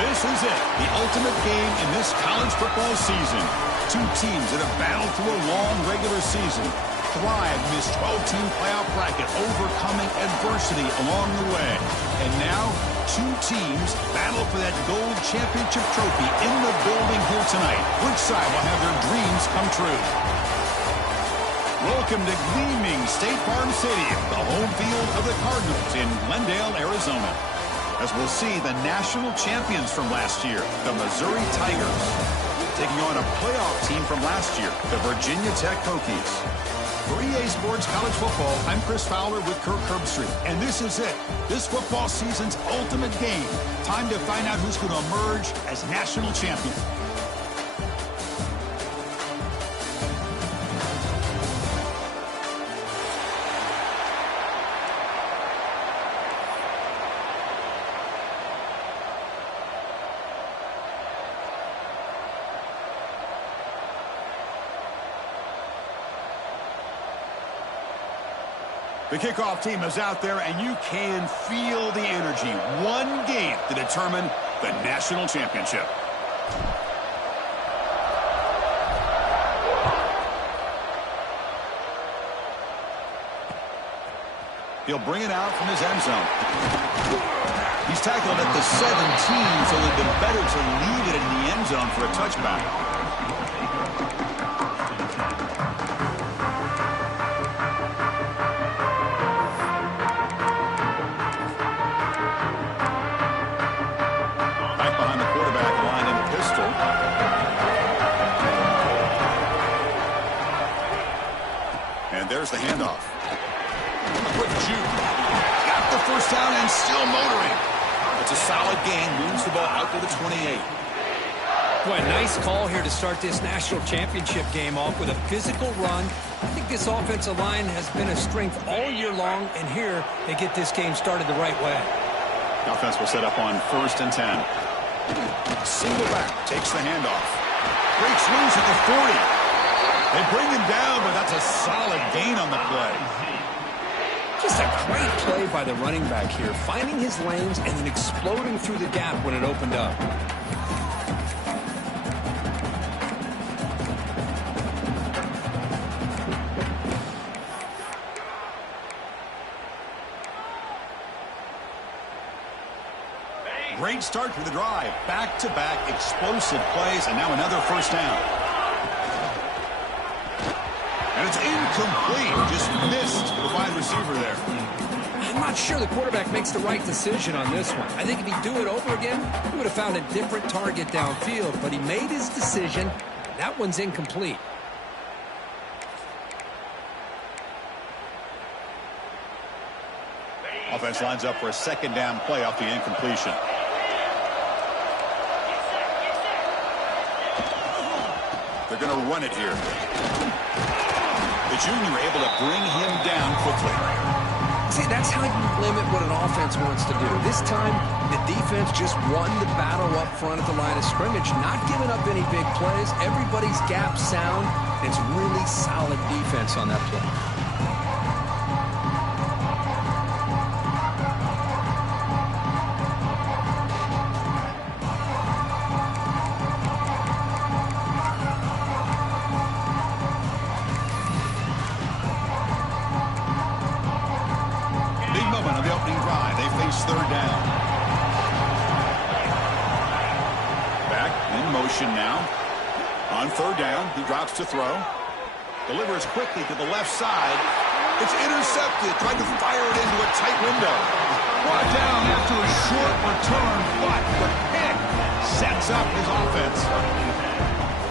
This is it, the ultimate game in this college football season. Two teams that have battled through a long regular season, thrived in this 12-team playoff bracket, overcoming adversity along the way. And now, two teams battle for that gold championship trophy in the building here tonight. Which side will have their dreams come true? Welcome to gleaming State Farm Stadium, the home field of the Cardinals in Glendale, Arizona, as we'll see the national champions from last year, the Missouri Tigers, taking on a playoff team from last year, the Virginia Tech Hokies. For EA Sports College Football, I'm Chris Fowler with Kirk Herbstreit, and this is it, this football season's ultimate game. Time to find out who's going to emerge as national champion. The kickoff team is out there, and you can feel the energy. One game to determine the national championship. He'll bring it out from his end zone. He's tackled at the 17, so it would have been better to leave it in the end zone for a touchback. There's the handoff. A quick juke. Got the first down and still motoring. It's a solid gain. Moves the ball out to the 28. Boy, nice call here to start this national championship game off with a physical run. I think this offensive line has been a strength all year long, and here they get this game started the right way. The offense will set up on 1st and 10. Single back, takes the handoff. Breaks loose at the 40. They bring him down, but that's a solid gain on the play. Just a great play by the running back here, finding his lanes and then exploding through the gap when it opened up. Great start to the drive. Back-to-back explosive plays, and now another first down. And it's incomplete. Just missed the wide receiver there. I'm not sure the quarterback makes the right decision on this one. I think if he'd do it over again, he would have found a different target downfield. But he made his decision. That one's incomplete. Offense lines up for a second down play off the incompletion. They're going to run it here. The junior able to bring him down quickly. See, that's how you limit what an offense wants to do. This time, the defense just won the battle up front at the line of scrimmage, not giving up any big plays. Everybody's gap sound. It's really solid defense on that play. Third down. Back in motion now. On third down, he drops to throw. Delivers quickly to the left side. It's intercepted. Trying to fire it into a tight window. Brought down after a short return, but the pick sets up his offense.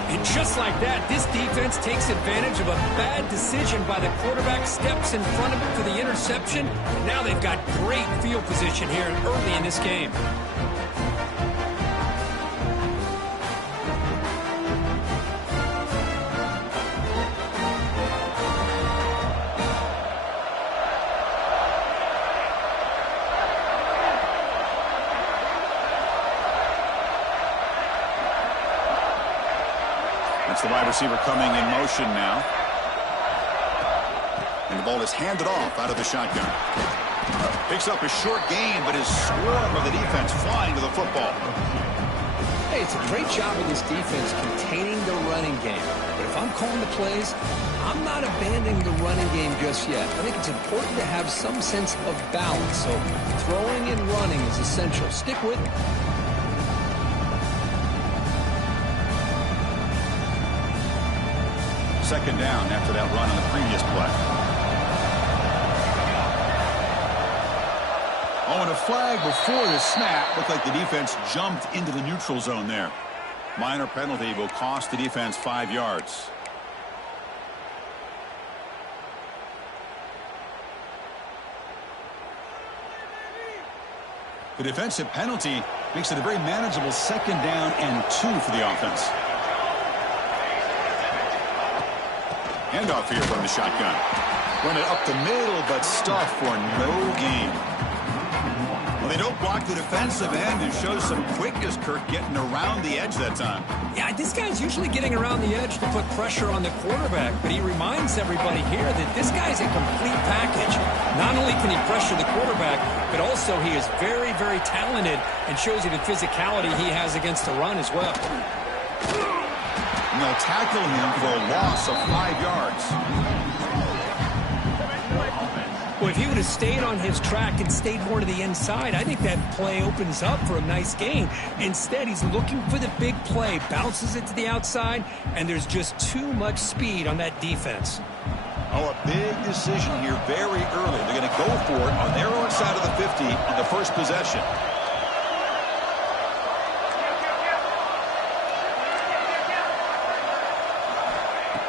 And just like that, this defense takes advantage of a bad decision by the quarterback, steps in front of it for the interception, and now they've got great field position here early in this game. That's the wide receiver coming in motion now. And the ball is handed off out of the shotgun. Picks up a short gain, but his swarm of the defense flying to the football. Hey, it's a great job of this defense containing the running game. But if I'm calling the plays, I'm not abandoning the running game just yet. I think it's important to have some sense of balance. So throwing and running is essential. Stick with me. Second down after that run on the previous play. Oh, and a flag before the snap. Looked like the defense jumped into the neutral zone there. Minor penalty will cost the defense 5 yards. The defensive penalty makes it a very manageable 2nd down and 2 for the offense. Handoff here from the shotgun. Run it up the middle, but stuffed for no gain. Well, they don't block the defensive end and show some quickness, Kirk, getting around the edge that time. Yeah, this guy's usually getting around the edge to put pressure on the quarterback, but he reminds everybody here that this guy's a complete package. Not only can he pressure the quarterback, but also he is very, very talented and shows you the physicality he has against the run as well. And they'll tackle him for a loss of 5 yards. Well, if he would have stayed on his track and stayed more to the inside, I think that play opens up for a nice gain. Instead, he's looking for the big play, bounces it to the outside, and there's just too much speed on that defense. Oh, a big decision here very early. They're going to go for it on their own side of the 50 on the first possession.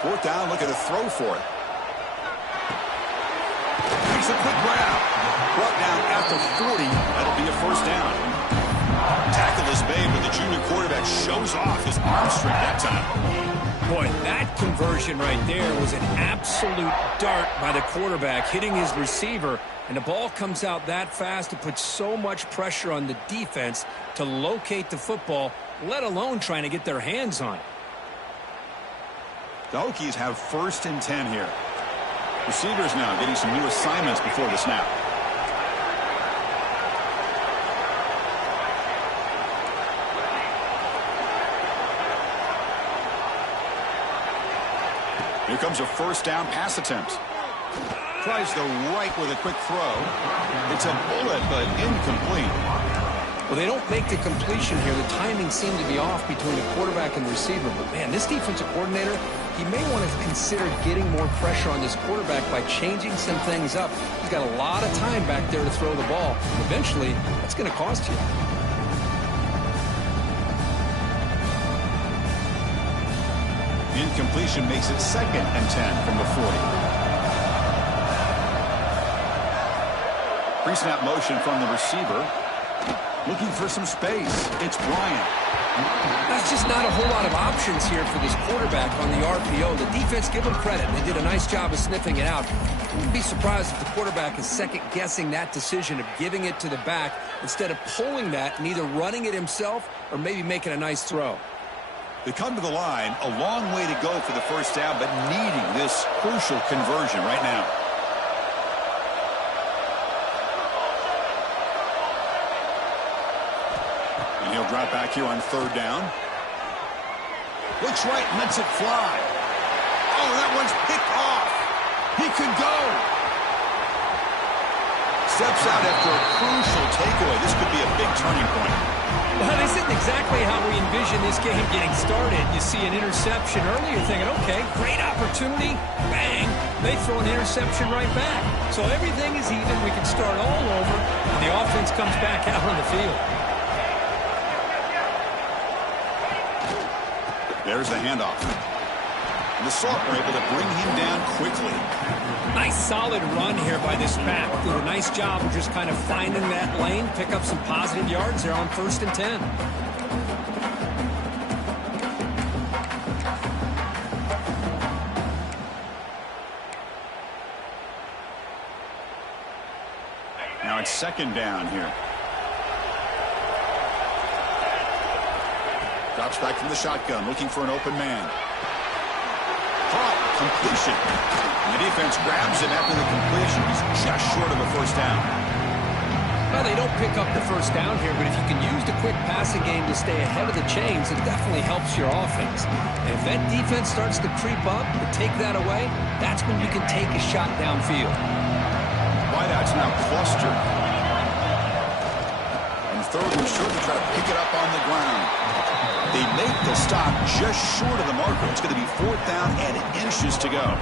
Fourth down, look at a throw for it. Makes a quick grab. Brought down at the 40. That'll be a first down. Tackle is made, but the junior quarterback shows off his arm strength that time. Boy, that conversion right there was an absolute dart by the quarterback, hitting his receiver, and the ball comes out that fast. It puts so much pressure on the defense to locate the football, let alone trying to get their hands on it. The Hokies have 1st and 10 here. Receivers now getting some new assignments before the snap. Here comes a first down pass attempt. Tries the right with a quick throw. It's a bullet, but incomplete. Well, they don't make the completion here. The timing seemed to be off between the quarterback and the receiver. But, man, this defensive coordinator, he may want to consider getting more pressure on this quarterback by changing some things up. He's got a lot of time back there to throw the ball. Eventually, that's going to cost you. Incompletion makes it 2nd and 10 from the 40. Pre-snap motion from the receiver. Looking for some space. It's Bryant. That's just not a whole lot of options here for this quarterback on the RPO. The defense, give them credit. They did a nice job of sniffing it out. I wouldn't be surprised if the quarterback is second-guessing that decision of giving it to the back instead of pulling that and either running it himself or maybe making a nice throw. They come to the line, a long way to go for the first down, but needing this crucial conversion right now. And he'll drop back here on 3rd down. Looks right, lets it fly. Oh, that one's picked off. He could go. Steps out after a crucial takeaway. This could be a big turning point. Well, this isn't exactly how we envision this game getting started. You see an interception early, you're thinking, okay, great opportunity. Bang, they throw an interception right back. So everything is even. We can start all over, and the offense comes back out on the field. There's the handoff. And the Salt were able to bring him down quickly. Nice solid run here by this pack. Did a nice job of just kind of finding that lane, pick up some positive yards there on 1st and 10. Now it's 2nd down here. Drops back from the shotgun, looking for an open man. Caught, completion. And the defense grabs him after the completion. He's just short of a first down. Well, they don't pick up the first down here, but if you can use the quick passing game to stay ahead of the chains, it definitely helps your offense. And if that defense starts to creep up and take that away, that's when you can take a shot downfield. Wideouts now clustered. And third and short to try to pick it up on the ground. They make the stop just short of the marker. It's going to be 4th down and inches to go.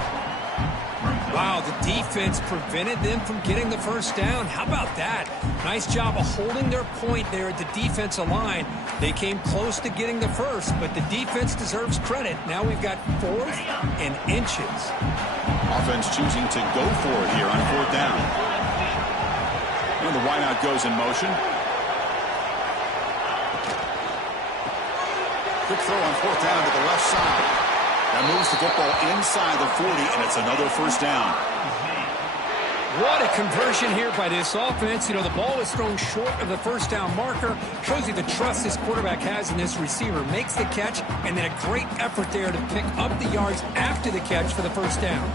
Wow, the defense prevented them from getting the first down. How about that? Nice job of holding their point there at the defensive line. They came close to getting the first, but the defense deserves credit. Now we've got 4th and inches. Offense choosing to go for it here on 4th down. And the wideout goes in motion. Quick throw on 4th down to the left side. That moves the football inside the 40, and it's another first down. What a conversion here by this offense. You know, the ball is thrown short of the first down marker. Shows you the trust this quarterback has in this receiver. Makes the catch, and then a great effort there to pick up the yards after the catch for the first down.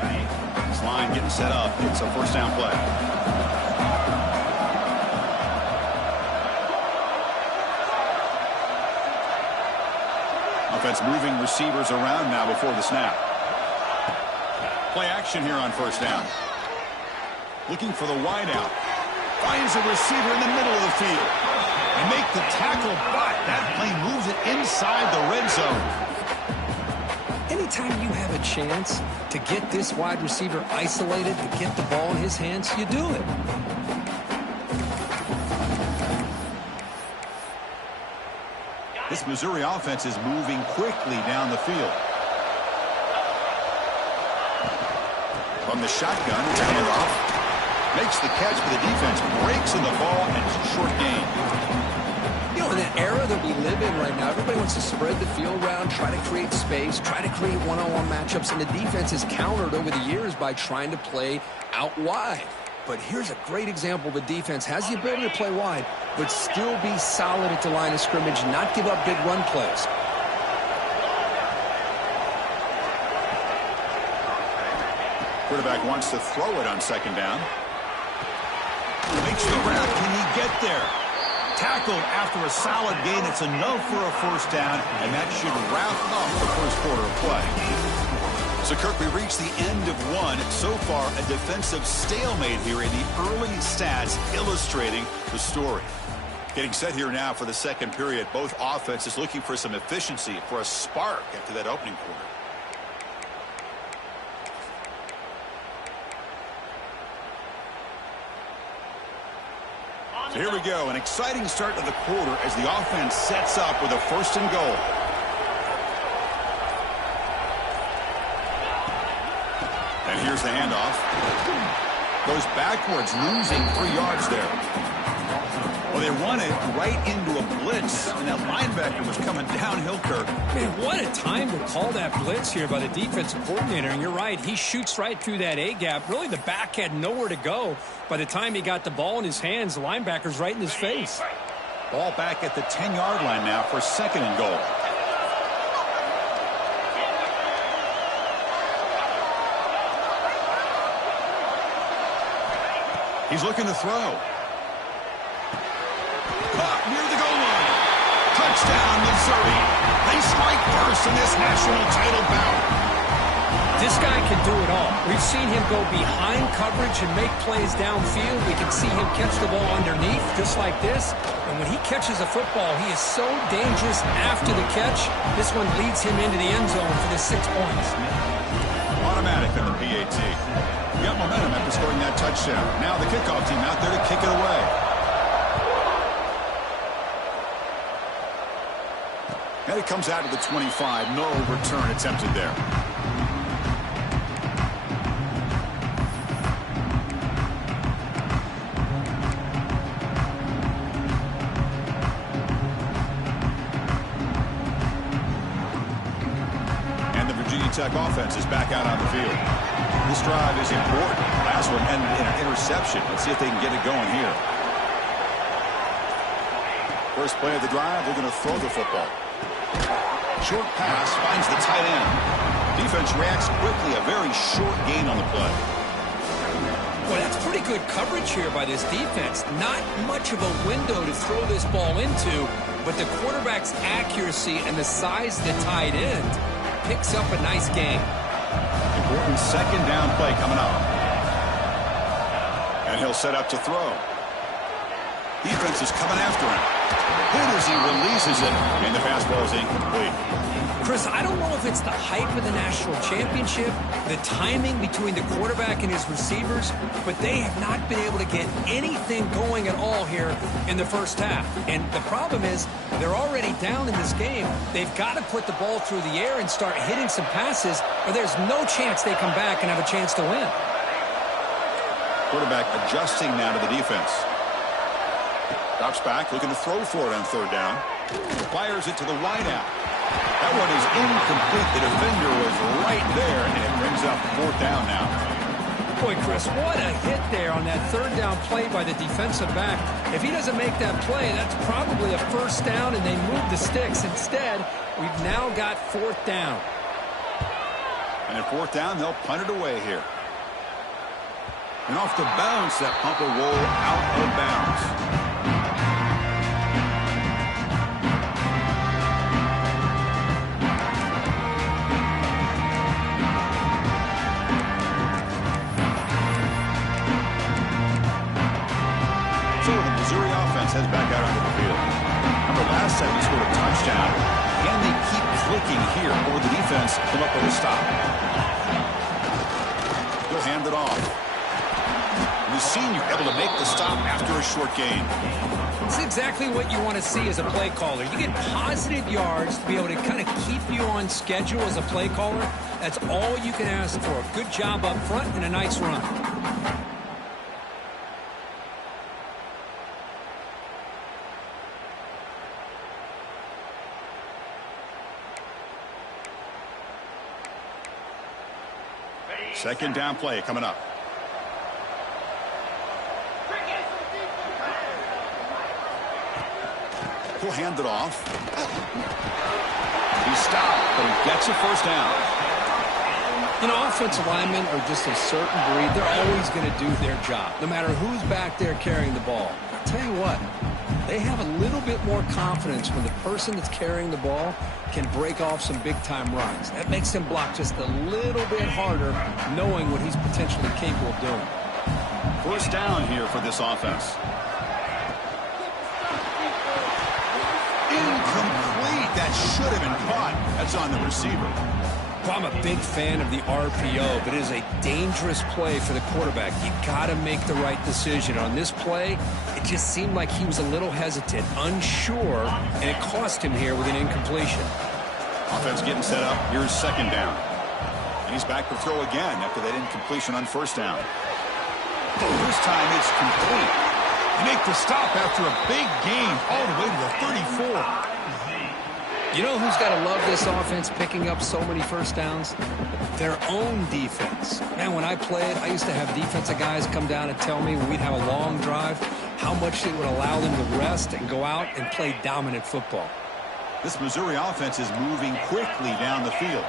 This line getting set up. It's a first down play. Offense moving receivers around now before the snap. Play action here on first down. Looking for the wideout. Finds a receiver in the middle of the field. And make the tackle, but that play moves it inside the red zone. Anytime you have a chance to get this wide receiver isolated, to get the ball in his hands, you do it. This Missouri offense is moving quickly down the field. From the shotgun, it's a handoff. Makes the catch, but the defense breaks in the ball, and it's a short gain. You know, in the era that we live in right now, everybody wants to spread the field around, try to create space, try to create one-on-one matchups, and the defense has countered over the years by trying to play out wide. But here's a great example. The defense has the ability to play wide, but still be solid at the line of scrimmage, not give up big run plays. Quarterback wants to throw it on second down. Makes the route. Can he get there? Tackled after a solid gain. It's enough for a first down, and that should wrap up the first quarter of play. So, Kirk, we reached the end of one. So far, a defensive stalemate here in the early stats illustrating the story. Getting set here now for the second period. Both offenses looking for some efficiency, for a spark after that opening quarter. So here we go. An exciting start to the quarter as the offense sets up with a 1st and goal. And here's the handoff. Goes backwards, losing 3 yards there. Well, they run it right into a blitz, and that linebacker was coming downhill, Kirk. Man, what a time to call that blitz here by the defensive coordinator. And you're right, he shoots right through that A-gap. Really, the back had nowhere to go. By the time he got the ball in his hands, the linebacker's right in his face. Ball back at the 10-yard line now for 2nd and goal. He's looking to throw. Caught near the goal line. Touchdown, Missouri. They strike first in this national title bout. This guy can do it all. We've seen him go behind coverage and make plays downfield. We can see him catch the ball underneath, just like this. And when he catches a football, he is so dangerous after the catch. This one leads him into the end zone for the 6 points. Automatic on the PAT. He got momentum after scoring that touchdown. Now the kickoff team out there to kick it away. And it comes out to the 25. No return attempted there. And the Virginia Tech offense is back out on the field. This drive is important. Last one ended in an interception. Let's see if they can get it going here. First play of the drive, they're going to throw the football. Short pass finds the tight end. Defense reacts quickly. A very short gain on the play. Well, that's pretty good coverage here by this defense. Not much of a window to throw this ball into. but the quarterback's accuracy and the size of the tight end picks up a nice game. Important second down play coming up. And he'll set up to throw. Defense is coming after him. Hit as he releases it, and the fastball is incomplete. Chris, I don't know if it's the hype of the national championship, the timing between the quarterback and his receivers, but they have not been able to get anything going at all here in the first half. And the problem is they're already down in this game. They've got to put the ball through the air and start hitting some passes, or there's no chance they come back and have a chance to win. Quarterback adjusting now to the defense. Drops back, looking to throw for it on third down. Fires it to the wideout. That one is incomplete. The defender was right there, and it brings up fourth down now. Boy, Chris, what a hit there on that third down play by the defensive back. If he doesn't make that play, that's probably a first down, and they move the sticks. Instead, we've now got fourth down. And at fourth down, they'll punt it away here. And off the bounce, that pump will roll out of bounds. Heads back out onto the field. Remember, last time he scored a touchdown. Can they keep clicking here, or the defense come up with a stop? He'll hand it off. And the senior able to make the stop after a short gain. It's exactly what you want to see as a play caller. You get positive yards to be able to kind of keep you on schedule as a play caller. That's all you can ask for. Good job up front and a nice run. Second down play coming up. He'll hand it off. He stopped, but he gets a first down. You know, offensive linemen are just a certain breed. They're always going to do their job, no matter who's back there carrying the ball. I'll tell you what, they have a little bit more confidence when the person that's carrying the ball can break off some big-time runs. That makes them block just a little bit harder, knowing what he's potentially capable of doing. First down here for this offense. Incomplete. That should have been caught. That's on the receiver. Well, I'm a big fan of the RPO, but it is a dangerous play for the quarterback. You got to make the right decision. On this play, it just seemed like he was a little hesitant, unsure, and it cost him here with an incompletion. Offense getting set up. Here's second down. And he's back to throw again after that incompletion on first down. This time it's complete. They make the stop after a big gain all the way to the 34. You know who's got to love this offense picking up so many first downs? Their own defense. Man, when I played, I used to have defensive guys come down and tell me when we'd have a long drive how much it would allow them to rest and go out and play dominant football. This Missouri offense is moving quickly down the field.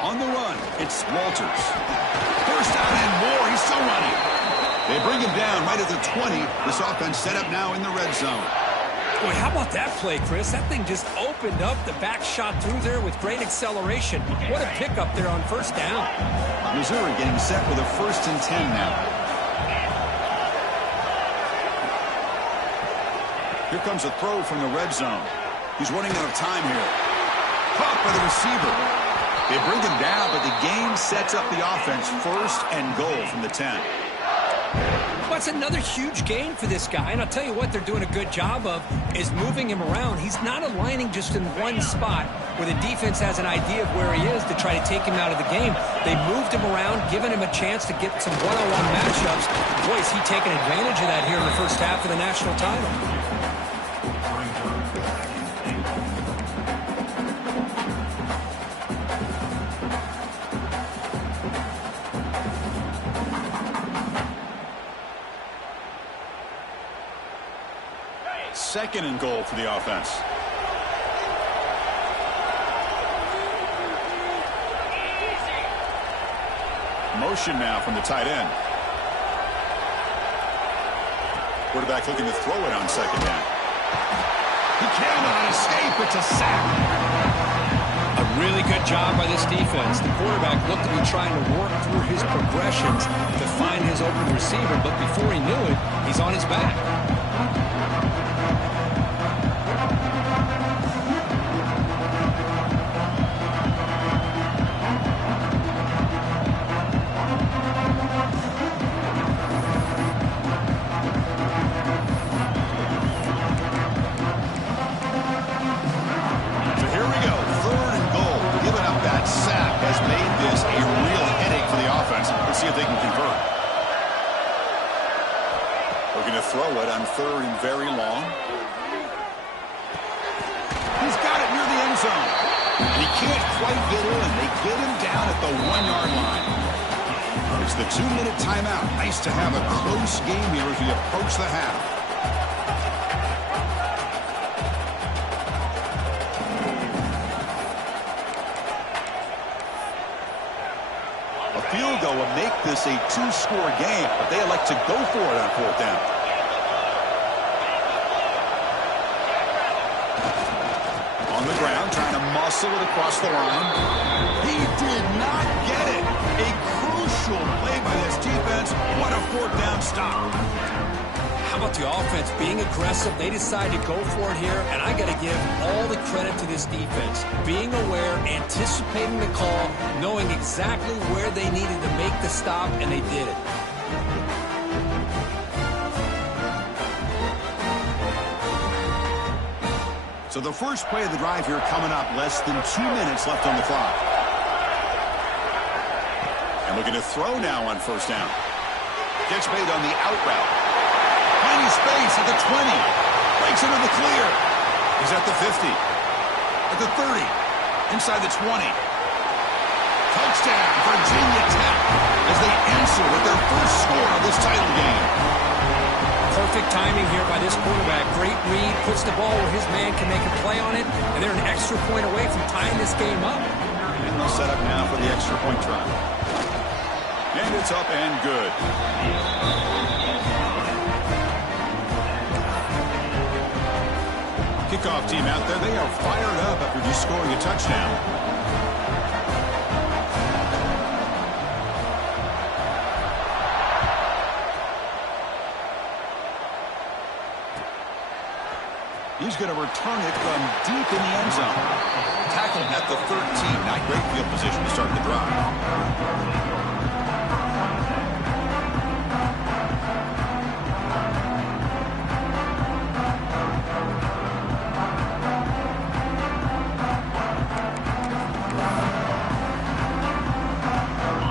On the run, it's Walters. First down and more. He's still running. They bring him down right at the 20. This offense set up now in the red zone. Boy, how about that play, Chris? That thing just opened up. The back shot through there with great acceleration. What a pickup there on first down. Missouri getting set with a 1st and 10 now. Here comes a throw from the red zone. He's running out of time here. Caught by the receiver. They bring him down, but the game sets up the offense. 1st and goal from the 10. Well, it's another huge gain for this guy, and I'll tell you what they're doing a good job of is moving him around. He's not aligning just in one spot where the defense has an idea of where he is to try to take him out of the game. They moved him around, giving him a chance to get some one-on-one matchups. Boy, is he taking advantage of that here in the first half of the national title. Second and goal for the offense. Motion now from the tight end. Quarterback looking to throw it on second down. He cannot escape. It's a sack. A really good job by this defense. The quarterback looked to be trying to work through his progressions to find his open receiver, but before he knew it, he's on his back. See if they can convert. We're going to throw it on 3rd and very long. He's got it near the end zone. And he can't quite get in. They get him down at the 1-yard line. It's the 2-minute timeout. Nice to have a close game here as we approach the half. Field goal will make this a 2-score game, but they elect to go for it on 4th down. On the ground, trying to muscle it across the line. He did not get it. A crucial play by this defense. What a 4th down stop. How about the offense being aggressive? They decide to go for it here, and I got to give all the credit to this defense. Being aware, anticipating the call, knowing exactly where they needed to make the stop, and they did it. So the first play of the drive here coming up, less than 2 minutes left on the clock. And looking to throw now on 1st down. Gets made on the out route. Tiny space at the 20. Breaks into the clear. He's at the 50. At the 30. Inside the 20. Touchdown, Virginia Tech, as they answer with their first score of this title game. Perfect timing here by this quarterback. Great read, puts the ball where his man can make a play on it, and they're an extra point away from tying this game up. And they'll set up now for the extra point try. And it's up and good. Kickoff team out there, they are fired up after just scoring a touchdown. He's going to return it from deep in the end zone. Tackled at the 13. Not great field position to start the drive.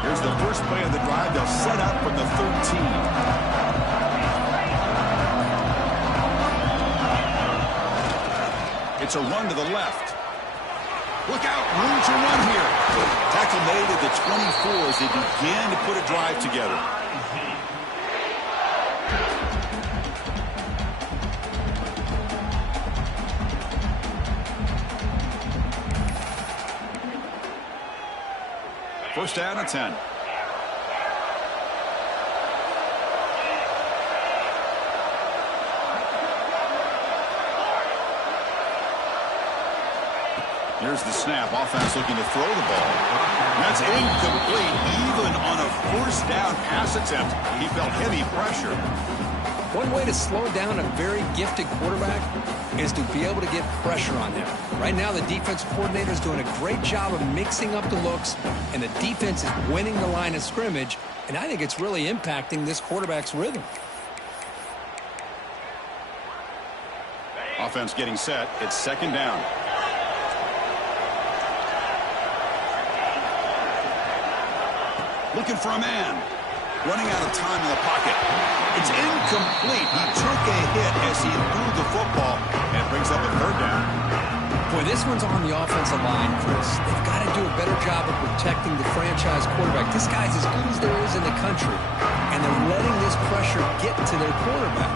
Here's the first play of the drive. They'll set up from the 13. It's a run to the left. Look out, room to run here. Tackle made at the 24 as they begin to put a drive together. First down and 10. Here's the snap. Offense looking to throw the ball. That's incomplete. Even on a first down pass attempt, he felt heavy pressure. One way to slow down a very gifted quarterback is to be able to get pressure on him. Right now, the defense coordinator is doing a great job of mixing up the looks, and the defense is winning the line of scrimmage, and I think it's really impacting this quarterback's rhythm. Offense getting set. It's second down. Looking for a man. Running out of time in the pocket. It's incomplete. He took a hit as he threw the football, and it brings up a third down. Boy, this one's on the offensive line, Chris. They've got to do a better job of protecting the franchise quarterback. This guy's as good as there is in the country, and they're letting this pressure get to their quarterback.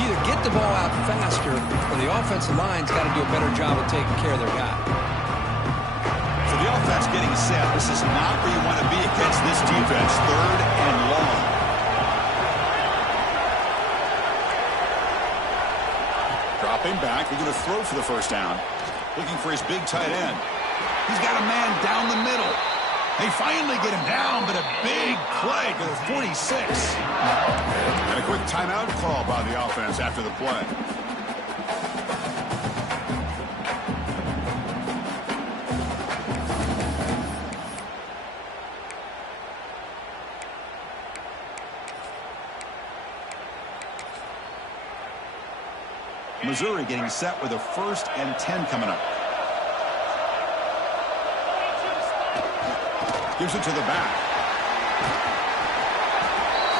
You either get the ball out faster, or the offensive line's got to do a better job of taking care of their guy. So the offense getting set. This is not where you want to be against this defense. Third and long. Drop Dropping back, we're going to throw for the first down. Looking for his big tight end. He's got a man down the middle. They finally get him down, but a big play to the 46. And a quick timeout call by the offense after the play. Missouri getting set with a 1st and 10 coming up. Gives it to the back.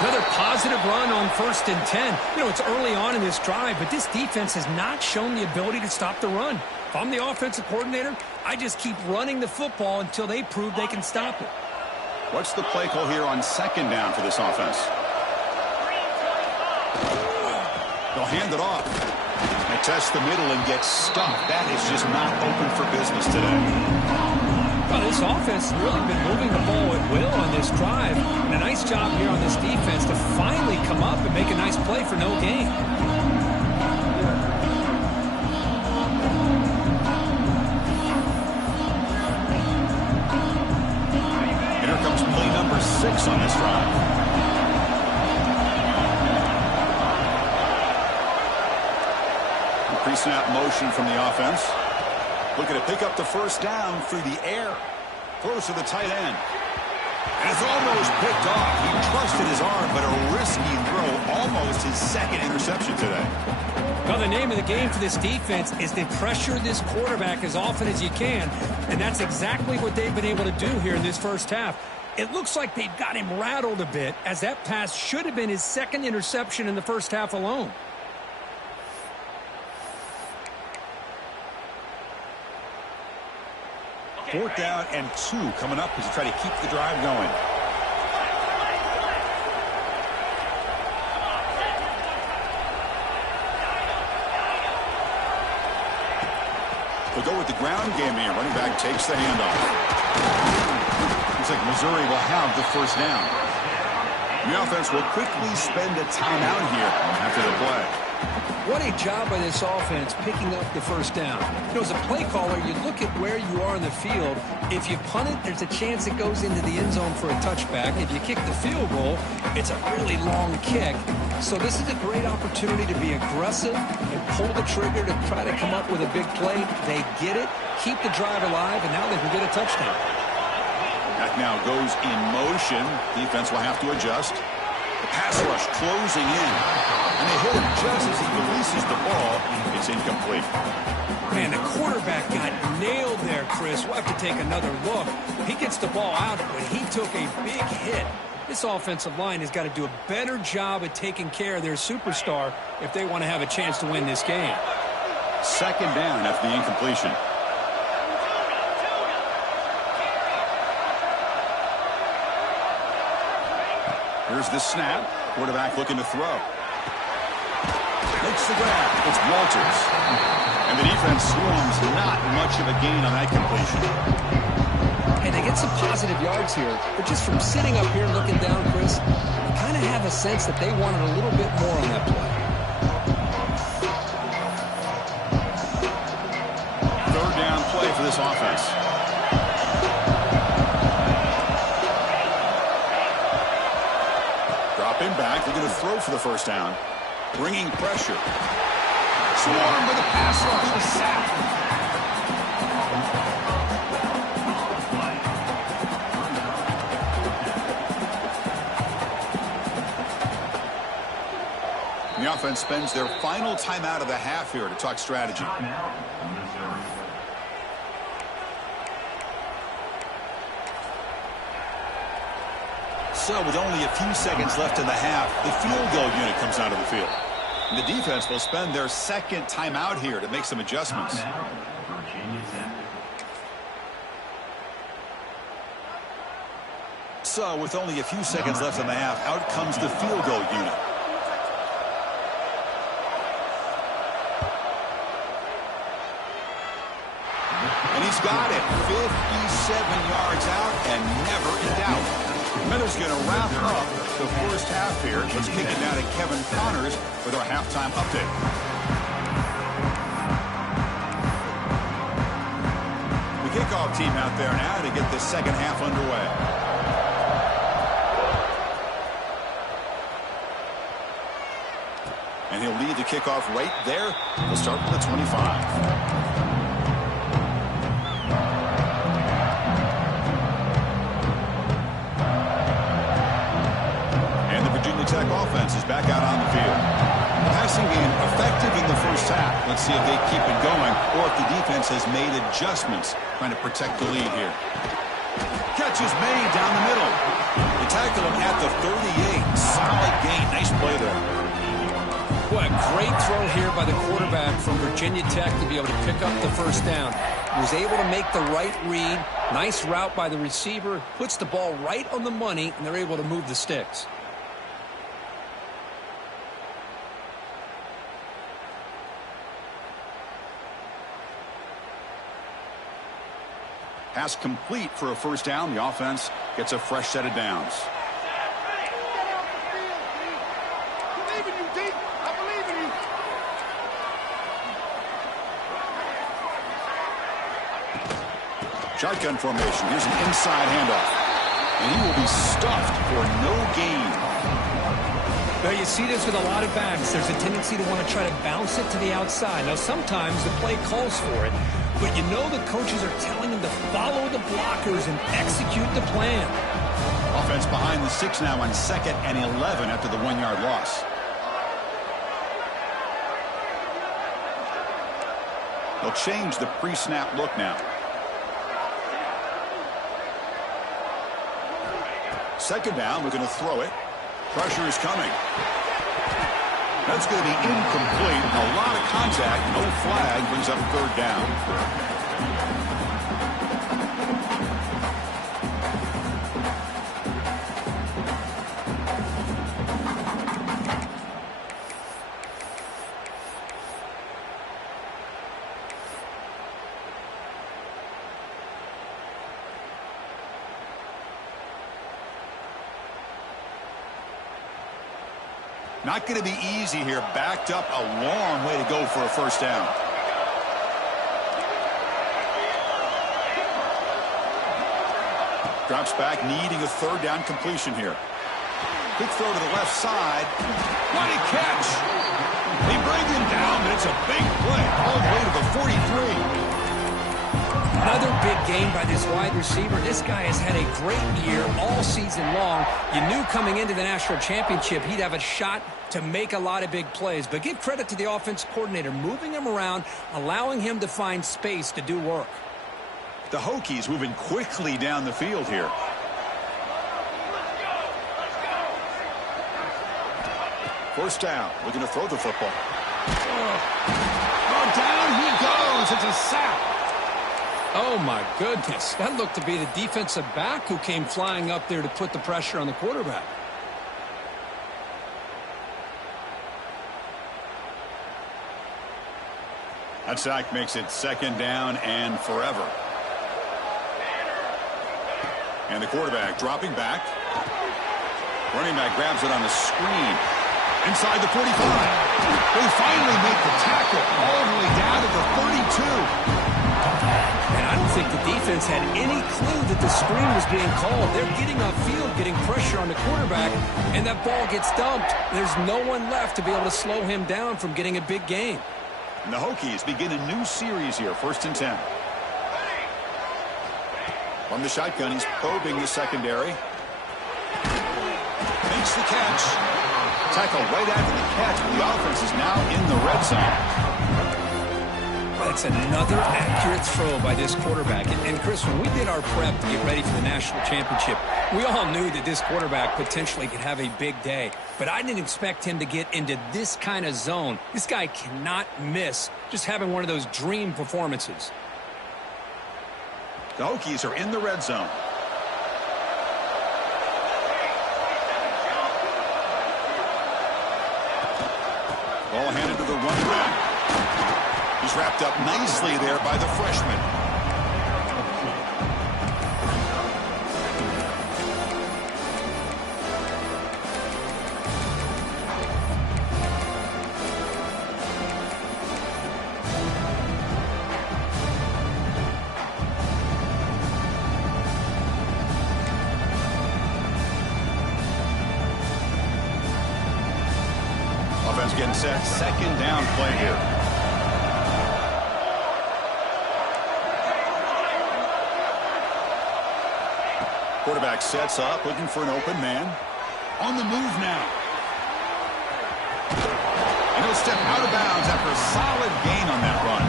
Another positive run on 1st and 10. You know, it's early on in this drive, but this defense has not shown the ability to stop the run. If I'm the offensive coordinator, I just keep running the football until they prove they can stop it. What's the play call here on 2nd down for this offense? They'll hand it off. They test the middle and get stumped. That is just not open for business today. Well, this offense has really been moving the ball at will on this drive. And a nice job here on this defense to finally come up and make a nice play for no gain. And here comes play number 6 on this drive. Pre-snap motion from the offense. Looking to pick up the first down through the air. Throws to the tight end. And it's almost picked off. He trusted his arm, but a risky throw. Almost his 2nd interception today. Well, the name of the game for this defense is to pressure this quarterback as often as you can. And that's exactly what they've been able to do here in this first half. It looks like they've got him rattled a bit, as that pass should have been his 2nd interception in the first half alone. 4th down and 2 coming up as you try to keep the drive going. They'll go with the ground game here. Running back takes the handoff. Looks like Missouri will have the first down. The offense will quickly spend a timeout here after the play. What a job by this offense picking up the first down. You know, as a play caller, you look at where you are in the field. If you punt it, there's a chance it goes into the end zone for a touchback. If you kick the field goal, it's a really long kick. So this is a great opportunity to be aggressive and pull the trigger to try to come up with a big play. They get it, keep the drive alive, and now they can get a touchdown. That now goes in motion. Defense will have to adjust. The pass rush closing in. And they hit him just as he releases the ball. It's incomplete. Man, the quarterback got nailed there, Chris. We'll have to take another look. He gets the ball out, but he took a big hit. This offensive line has got to do a better job at taking care of their superstar if they want to have a chance to win this game. 2nd down after the incompletion. Here's the snap. Quarterback looking to throw. Makes the grab. It's Walters. And the defense swarms. Not much of a gain on that completion. And they get some positive yards here. But just from sitting up here looking down, Chris, you kind of have a sense that they wanted a little bit more on that play. 3rd down play for this offense. Dropping back. They're going to throw for the first down. Bringing pressure. Swarm with a pass rush. The sack. The offense spends their final timeout of the half here to talk strategy. So with only a few seconds left in the half, the field goal unit comes out of the field. And the defense will spend their 2nd timeout here to make some adjustments. So with only a few seconds left in the half, out comes the field goal unit. And he's got it. 57 yards out and never in doubt. Miller's going to wrap up the first half here. Let's kick it down to Kevin Connors with our halftime update. kickoff team out there now to get this second half underway. And he'll lead the kickoff right there. We'll start with the 25. Tech offense is back out on the field. Passing game effective in the first half. Let's see if they keep it going or if the defense has made adjustments trying to protect the lead here. Catch is made down the middle. They tackle him at the 38. Solid gain. Nice play there. What a great throw here by the quarterback from Virginia Tech to be able to pick up the first down. Was able to make the right read. Nice route by the receiver. Puts the ball right on the money, and they're able to move the sticks. Pass complete for a first down. The offense gets a fresh set of downs. Shotgun formation. Here's an inside handoff. And he will be stuffed for no gain. Well, you see this with a lot of backs. There's a tendency to want to try to bounce it to the outside. Now, sometimes the play calls for it. But you know the coaches are telling them to follow the blockers and execute the plan. Offense behind the 6 now on 2nd and 11 after the 1-yard loss. They'll change the pre-snap look now. Second down, we're going to throw it. Pressure is coming. That's going to be incomplete. A lot of contact. No flag. Brings up third down. Not going to be easy here. Backed up a long way to go for a first down. Drops back, needing a third down completion here. Quick throw to the left side. What a catch! They bring him down, but it's a big play all the way to the 43. Another big game by this wide receiver. This guy has had a great year all season long. You knew coming into the national championship he'd have a shot to make a lot of big plays. But give credit to the offense coordinator, moving him around, allowing him to find space to do work. The Hokies moving quickly down the field here. First down. We're going to throw the football. Oh, down he goes. It's a sack. Oh, my goodness. That looked to be the defensive back who came flying up there to put the pressure on the quarterback. That sack makes it second down and forever. And the quarterback dropping back. Running back grabs it on the screen. Inside the 45. They finally make the tackle all the way down to the 32. And I don't think the defense had any clue that the screen was being called. They're getting upfield, getting pressure on the quarterback, and that ball gets dumped. There's no one left to be able to slow him down from getting a big gain. And the Hokies begin a new series here, 1st and 10. From the shotgun, he's probing the secondary. Makes the catch. Tackle right after the catch, but the offense is now in the red zone. That's another accurate throw by this quarterback. And Chris, when we did our prep to get ready for the national championship, we all knew that this quarterback potentially could have a big day. But I didn't expect him to get into this kind of zone. This guy cannot miss just having one of those dream performances. The Hokies are in the red zone. Ball handed to the running back. He's wrapped up nicely there by the freshman. set second down play here. Quarterback sets up, looking for an open man. On the move now. And he'll step out of bounds after a solid gain on that run.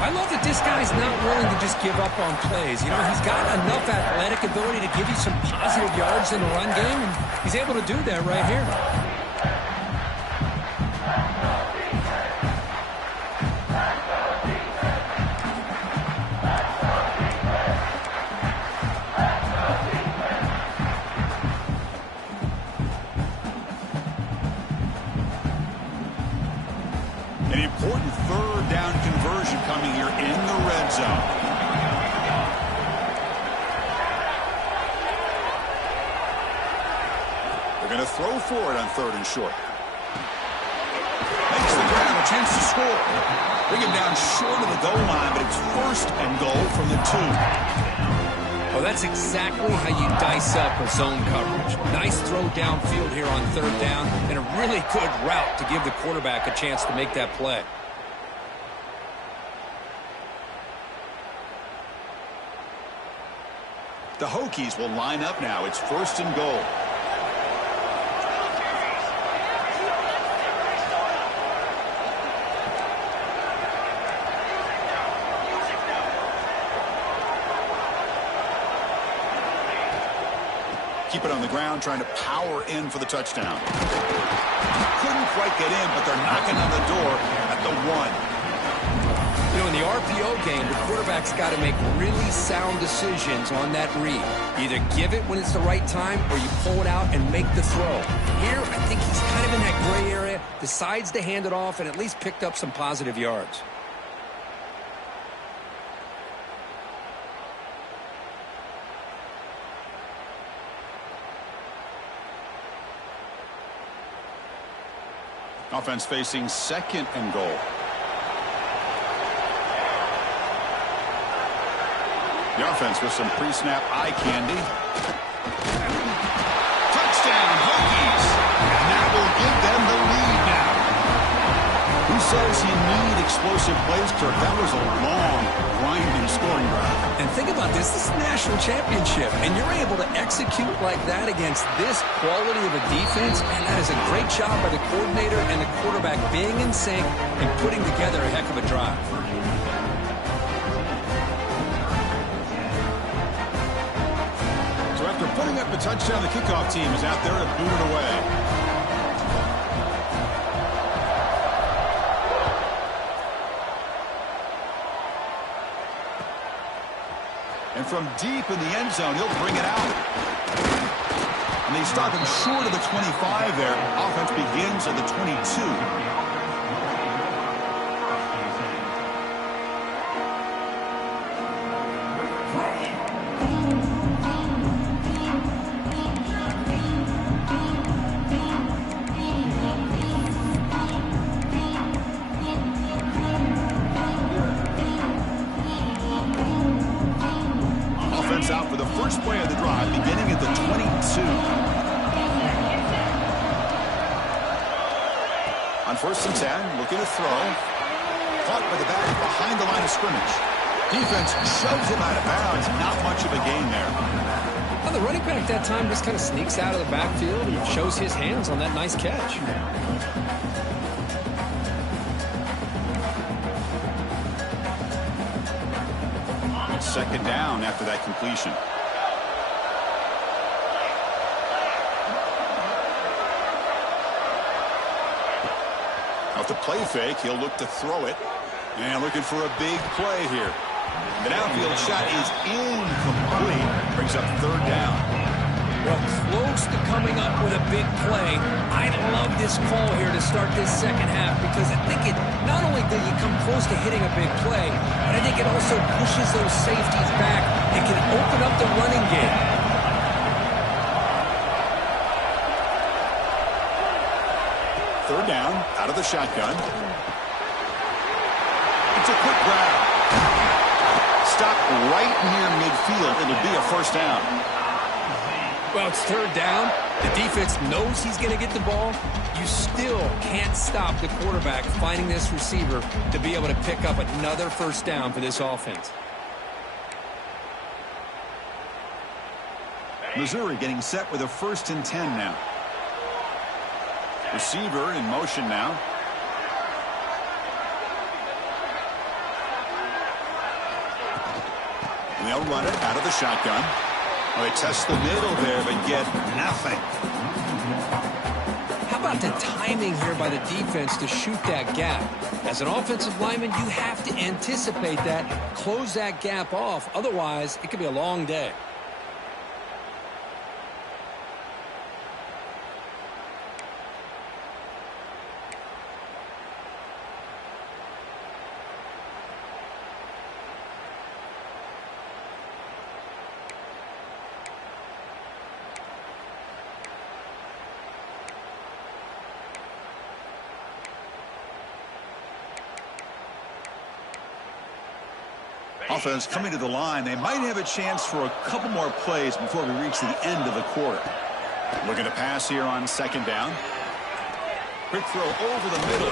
I love that this guy's not willing to just give up on plays. You know, he's got enough athletic ability to give you some positive yards in the run game, and he's able to do that right here. An important third down conversion coming here in the red zone. They're going to throw for it on 3rd and short. Makes the grab, a chance to score. Bring him down short of the goal line, but it's 1st and goal from the 2. Well, that's exactly how you dice up a zone coverage. Nice throw downfield here on 3rd down, and a really good route to give the quarterback a chance to make that play. The Hokies will line up now. It's 1st and goal. Keep it on the ground, trying to power in for the touchdown. Couldn't quite get in, but they're knocking on the door at the 1. You know, in the RPO game, the quarterback's got to make really sound decisions on that read. Either give it when it's the right time, or you pull it out and make the throw. Here, I think he's kind of in that gray area, decides to hand it off, and at least picked up some positive yards. Offense facing 2nd and goal. The offense with some pre-snap eye candy. Touchdown, Hokies! And that will give them the lead now. Who says you need explosive plays, Kirk? That was a long, grinding scoring drive. And think about this. This is a national championship, and you're able to execute like that against this quality of a defense, and that is a great job by the coordinator and the quarterback being in sync and putting together a heck of a drive. So after putting up a touchdown, the kickoff team is out there to boot it away. And from deep in the end zone, he'll bring it out. And they stop him short of the 25 there. Offense begins at the 22. Out for the first play of the drive, beginning at the 22. On 1st and 10, looking to throw. Caught by the back behind the line of scrimmage. Defense shoves him out of bounds. Not much of a gain there. Well, the running back that time just kind of sneaks out of the backfield and shows his hands on that nice catch. 2nd down after that completion. Off the play fake, he'll look to throw it. And looking for a big play here. The downfield shot is incomplete. Brings up 3rd down. Well, close to coming up with a big play. I love this call here to start this 2nd half because I think it not only did you come close to hitting a big play, but I think it also pushes those safeties back and can open up the running game. Third down, out of the shotgun. It's a quick grab. Stop right near midfield. It'll be a 1st down. Well, it's third down. The defense knows he's going to get the ball. You still can't stop the quarterback finding this receiver to be able to pick up another first down for this offense. Missouri getting set with a 1st and 10 now. Receiver in motion now. And they'll run it out of the shotgun. Well, they test the middle there, but get nothing. How about the timing here by the defense to shoot that gap? As an offensive lineman, you have to anticipate that, close that gap off. Otherwise, it could be a long day. Offense coming to the line. They might have a chance for a couple more plays before we reach the end of the quarter. Looking to pass here on 2nd down. Quick throw over the middle.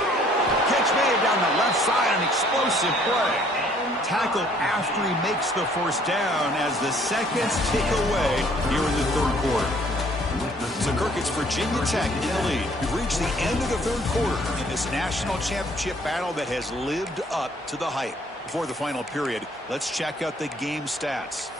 Catch made down the left side. An explosive play. Tackle after he makes the 1st down as the seconds tick away here in the 3rd quarter. So, Kirk, it's Virginia Tech in the lead. We've reached the end of the 3rd quarter in this national championship battle that has lived up to the hype. Before the final period, let's check out the game stats.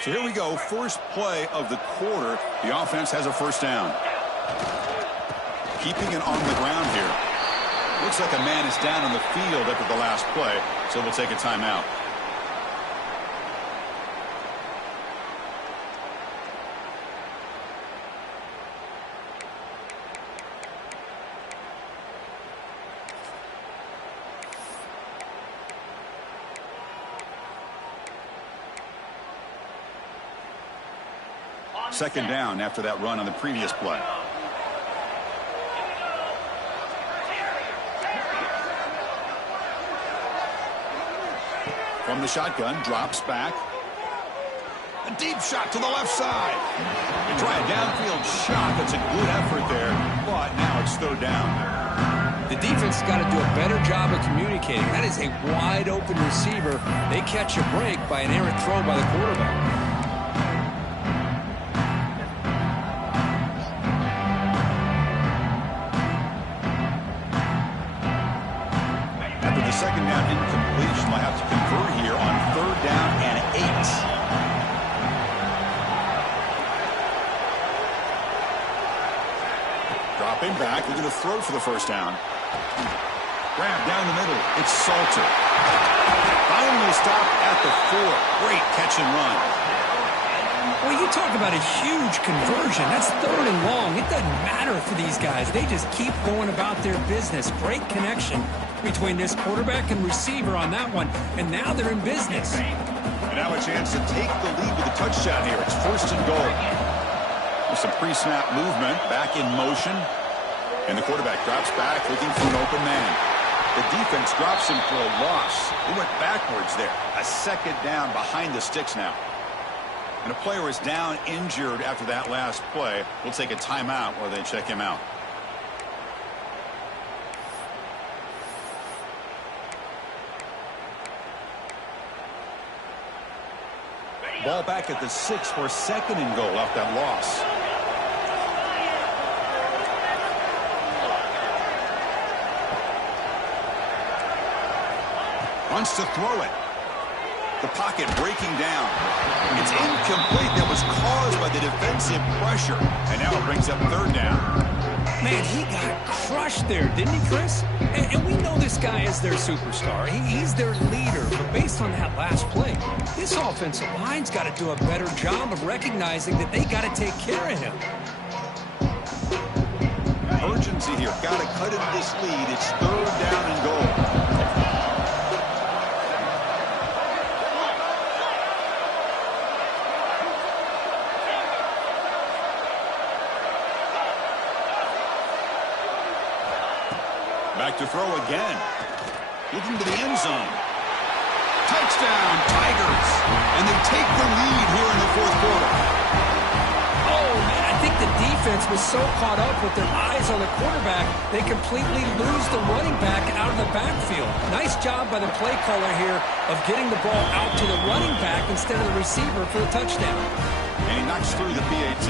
So here we go, first play of the quarter. The offense has a 1st down. Keeping it on the ground here. Looks like a man is down on the field after the last play, so we'll take a timeout. Second down after that run on the previous play. From the shotgun, drops back. A deep shot to the left side. They try a downfield shot. That's a good effort there, but now it's 3rd down. The defense has got to do a better job of communicating. That is a wide open receiver. They catch a break by an errant throw by the quarterback. Second down incompletion. Will have to convert here on 3rd down and 8. Dropping back. They're going to throw for the 1st down. Grab down the middle. It's Salter. Finally stopped at the 4. Great catch and run. Well, you talk about a huge conversion. That's 3rd and long. It doesn't matter for these guys. They just keep going about their business. Great connection between this quarterback and receiver on that one, and now they're in business. And now a chance to take the lead with a touchdown here. It's 1st and goal. With some pre-snap movement, back in motion, and the quarterback drops back looking for an open man. The defense drops him for a loss. He went backwards there. A 2nd down behind the sticks now. And a player is down injured after that last play. We'll take a timeout while they check him out. Ball back at the 6 for 2nd and goal off that loss. Wants to throw it. The pocket breaking down. It's incomplete. That was caused by the defensive pressure. And now it brings up 3rd down. Man, he got crushed there, didn't he, Chris? And we know this guy is their superstar. He's their leader. But based on that last play, this offensive line's got to do a better job of recognizing that they got to take care of him. urgency here. Got to cut into this lead. It's 3rd down and goal. Back to throw again. Looking to the end zone. Touchdown, Tigers. And they take the lead here in the 4th quarter. Oh, man, I think the defense was so caught up with their eyes on the quarterback, they completely lose the running back out of the backfield. Nice job by the play caller here of getting the ball out to the running back instead of the receiver for the touchdown. And he knocks through the PAT.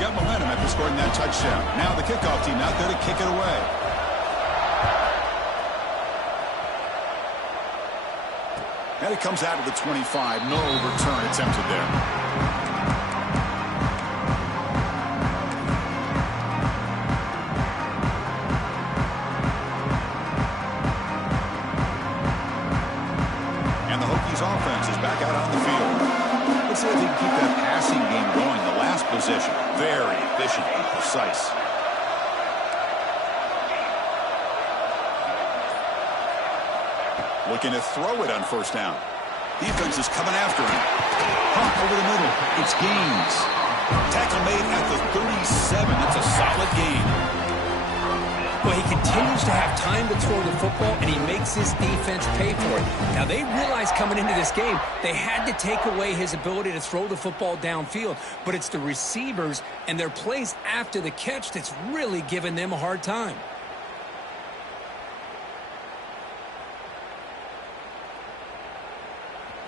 Got momentum after scoring that touchdown. Now the kickoff team out there to kick it away. And it comes out of the 25. No return attempted there. And the Hokies offense is back out on the field. Let's see if they can keep that passing game going. The last possession, very efficient and precise. Looking to throw it on 1st down. Defense is coming after him. Pump over the middle. It's Gaines. Tackle made at the 37. That's a solid gain. Well, he continues to have time to throw the football, and he makes his defense pay for it. Now, they realized coming into this game, they had to take away his ability to throw the football downfield. But it's the receivers and their plays after the catch that's really giving them a hard time.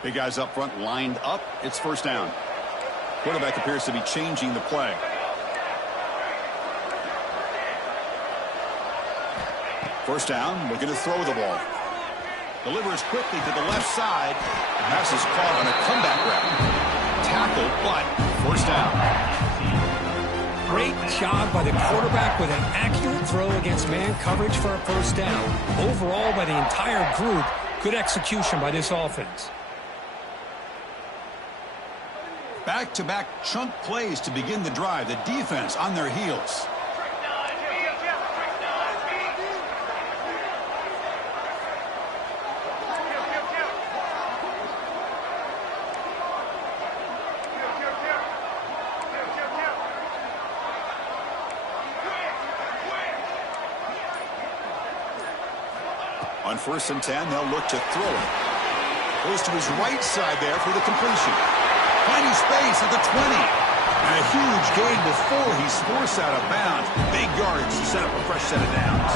Big guys up front lined up. It's 1st down. Quarterback appears to be changing the play. First down, looking to throw the ball. Delivers quickly to the left side. The pass is caught on a comeback route. Tackle, but 1st down. Great job by the quarterback with an accurate throw against man coverage for a 1st down. Overall, by the entire group, good execution by this offense. Back-to-back chunk plays to begin the drive. The defense on their heels. On 1st and 10, they'll look to throw it. Goes to his right side there for the completion. Finding space at the 20. And a huge gain before he's forced out of bounds. Big yardage to set up a fresh set of downs.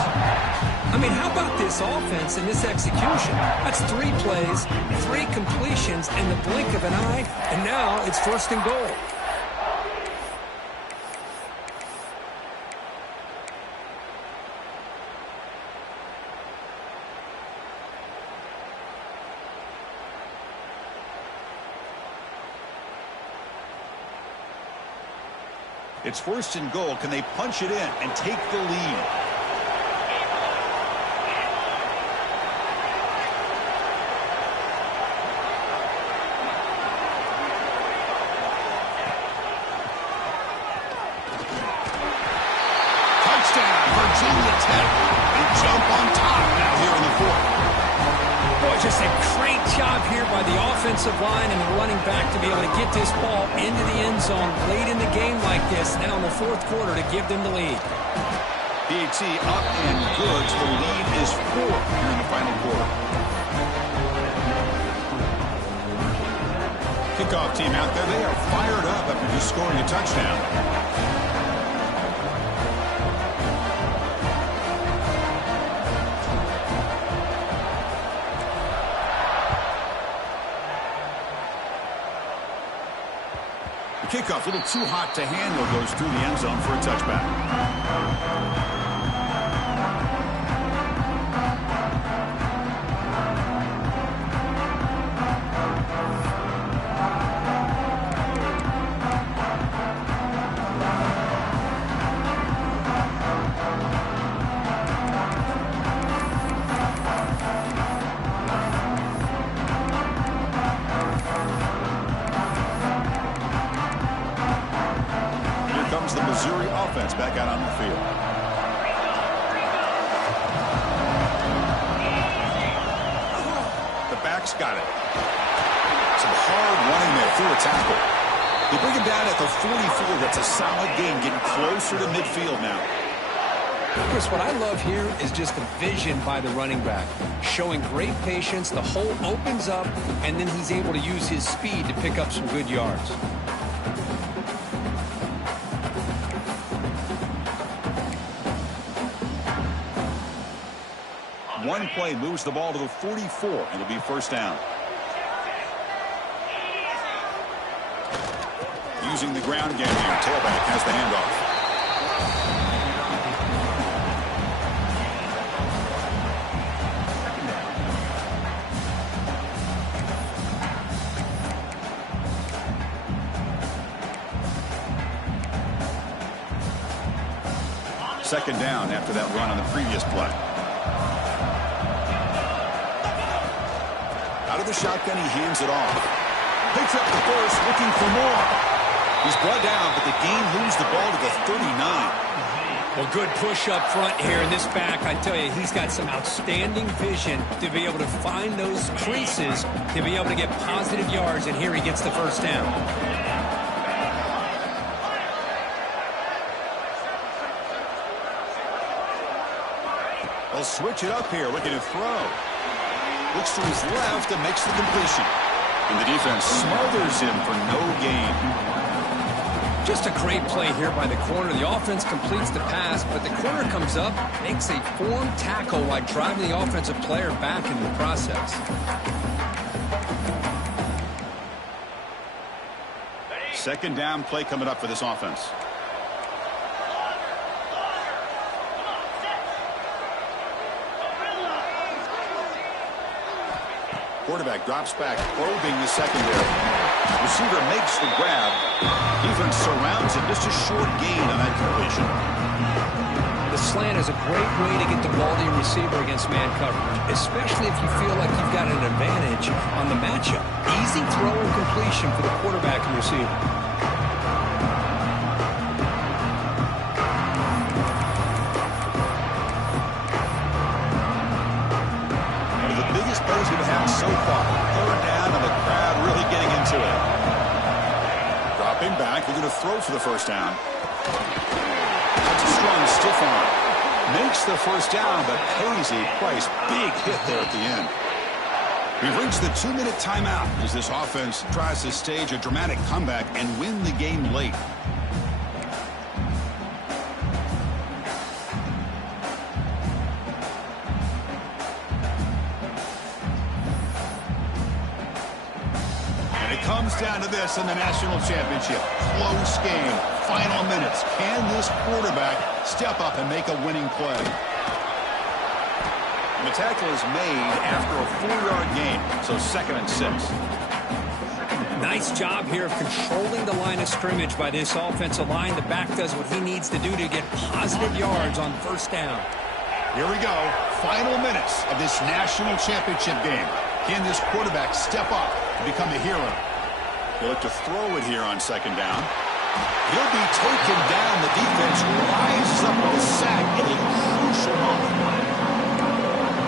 I mean, how about this offense and this execution? That's 3 plays, 3 completions in the blink of an eye, and now it's 1st and goal. It's 1st and goal. Can they punch it in and take the lead? Touchdown, Virginia Tech. They jump on top now here in the 4th. Boy, just a great job here by the offensive line and the running back to be able to get this ball into the end zone late in the game like this, now in the 4th quarter to give them the lead. PAT up and good. So the lead is 4 here in the final quarter. Kickoff team out there. They are fired up after just scoring a touchdown. The kickoff, a little too hot to handle, goes through the end zone for a touchback. back's got it. Some hard running there through a tackle. They bring him down at the 44. That's a solid game, getting closer to midfield now. Chris, what I love here is just the vision by the running back. Showing great patience, the hole opens up, and then he's able to use his speed to pick up some good yards. One play moves the ball to the 44, and it'll be first down. Using the ground game here, tailback has the handoff. Second down after that run on the previous play. Out of the shotgun, he hands it off. Picks up the first, looking for more. He's brought down, but the gain moves the ball to the 39. Well, good push up front here in this back. I tell you, he's got some outstanding vision to be able to find those creases, to be able to get positive yards, and here he gets the first down. They'll switch it up here, looking to throw. Looks to his left and makes the completion. And the defense smothers him for no gain. Just a great play here by the corner. The offense completes the pass, but the corner comes up, makes a formed tackle while driving the offensive player back in the process. Second down play coming up for this offense. Quarterback drops back, probing the secondary. Receiver makes the grab. Defense surrounds him. Just a short gain on that completion. The slant is a great way to get the ball to your receiver against man coverage, especially if you feel like you've got an advantage on the matchup. Easy throw and completion for the quarterback and receiver. Plays we've had so far. Third down, and the crowd really getting into it. Dropping back, looking to throw for the first down. That's a strong stiff arm. Makes the first down, but pays a price. Big hit there at the end. We've reached the 2-minute timeout as this offense tries to stage a dramatic comeback and win the game late. Comes down to this in the national championship. Close game. Final minutes. Can this quarterback step up and make a winning play? And the tackle is made after a 4-yard gain, so 2nd and 6. Nice job here of controlling the line of scrimmage by this offensive line. The back does what he needs to do to get positive yards on first down. Here we go. Final minutes of this national championship game. Can this quarterback step up and become a hero? He'll look to throw it here on second down. He'll be taken down. The defense rises up with a sack in a crucial moment.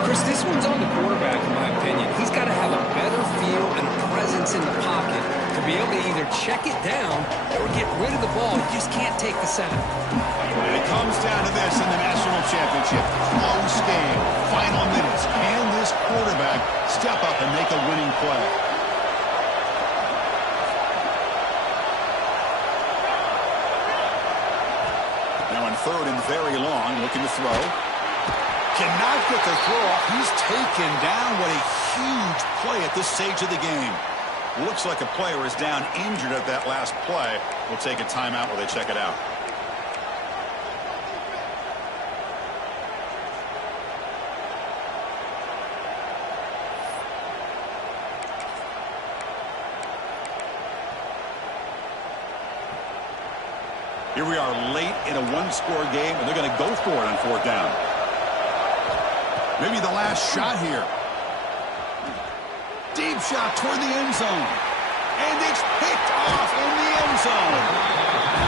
Chris, this one's on the quarterback, in my opinion. He's got to have a better feel and a presence in the pocket to be able to either check it down or get rid of the ball. He just can't take the sack. And it comes down to this in the national championship. Close game. Final minutes. Can this quarterback step up and make a winning play? Third and very long, looking to throw. Cannot get the throw off. He's taken down. What a huge play at this stage of the game. Looks like a player is down injured at that last play. We'll take a timeout while they check it out. Here we are late in a one-score game, and they're going to go for it on fourth down. Maybe the last shot here. Deep shot toward the end zone. And it's picked off in the end zone.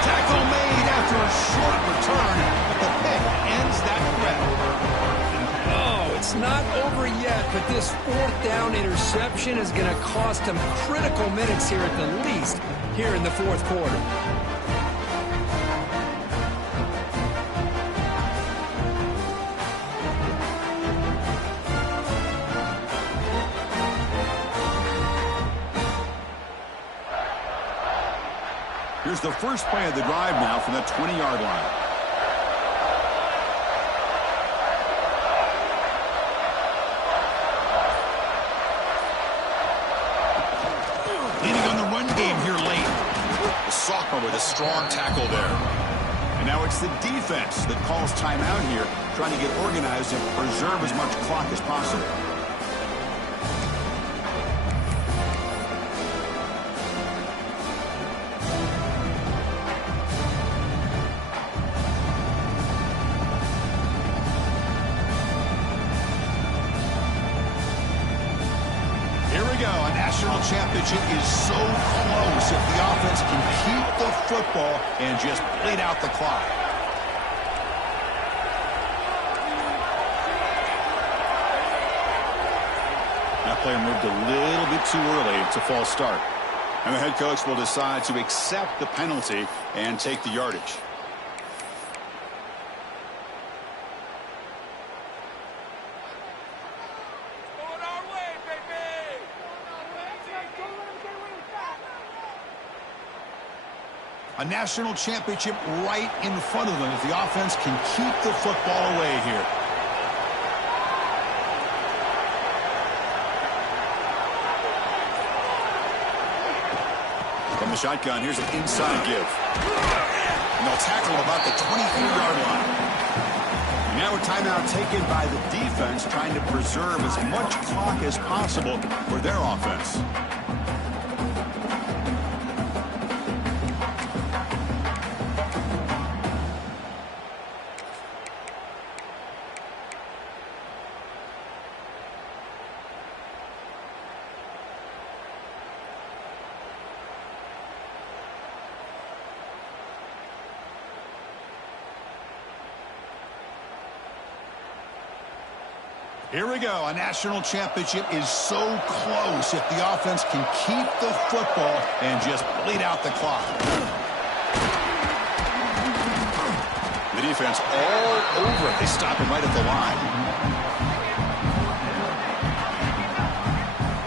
Tackle made after a short return, but the pick ends that threat. Oh, it's It's not over yet, but this fourth down interception is going to cost them critical minutes here at the least here in the fourth quarter. Here's the first play of the drive now from the 20-yard line. Sophomore with a strong tackle there. And now it's the defense that calls timeout here, trying to get organized and preserve as much clock as possible. Here we go. A national championship is so close if the offense can keep the football and just bleed out the clock. That player moved a little bit too early to false start. And the head coach will decide to accept the penalty and take the yardage. A national championship right in front of them if the offense can keep the football away here. From the shotgun, here's an inside give. And they'll tackle about the 23-yard line. Now a timeout taken by the defense, trying to preserve as much clock as possible for their offense. Here we go. A national championship is so close if the offense can keep the football and just bleed out the clock. The defense all over it. They stop him right at the line.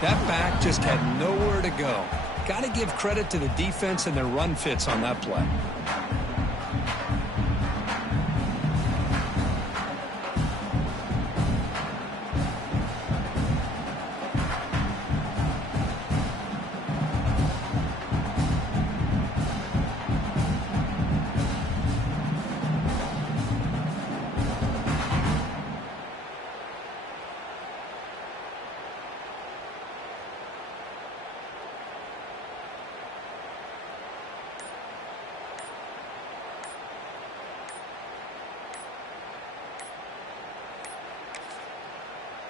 That back just had nowhere to go. Got to give credit to the defense and their run fits on that play.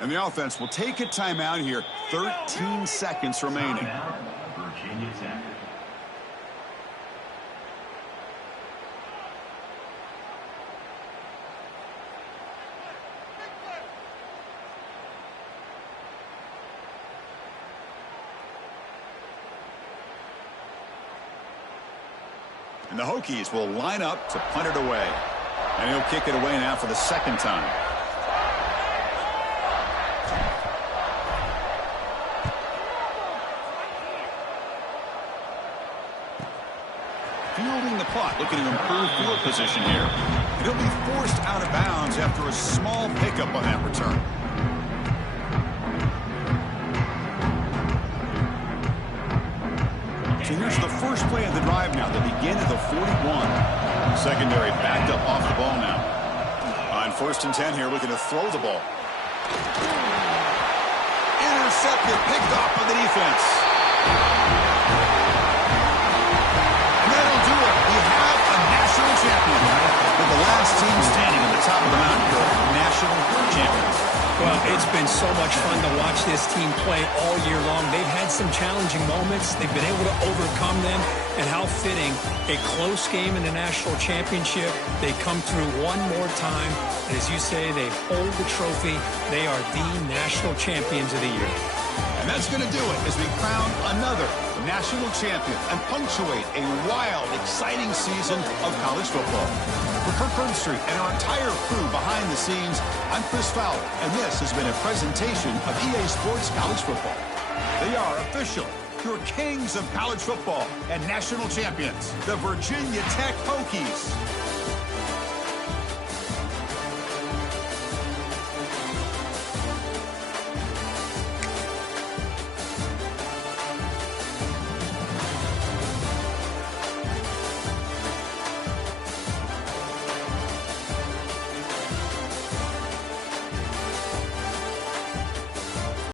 And the offense will take a timeout here. 13 seconds remaining. Virginia Tech. And the Hokies will line up to punt it away. And he'll kick it away now for the second time. Fielding the punt, looking to improve field position here. And he'll be forced out of bounds after a small pickup on that return. So here's the first play of the drive now. They begin at the 41. Secondary backed up off the ball now. On 1st and 10 here, looking to throw the ball. Intercepted, picked off by the defense. And that'll do it. We have a national champion. With the last team standing at the top of the mountain for national champions. Well, it's been so much fun to watch this team play all year long. They've had some challenging moments. They've been able to overcome them. And how fitting, a close game in the national championship. They come through one more time. And as you say, they hold the trophy. They are the national champions of the year. And that's going to do it as we crown another national champion and punctuate a wild, exciting season of college football. For Kirk Herbstreit and our entire crew behind the scenes, I'm Chris Fowler, and this has been a presentation of EA Sports College Football. They are official, your kings of college football and national champions, the Virginia Tech Hokies.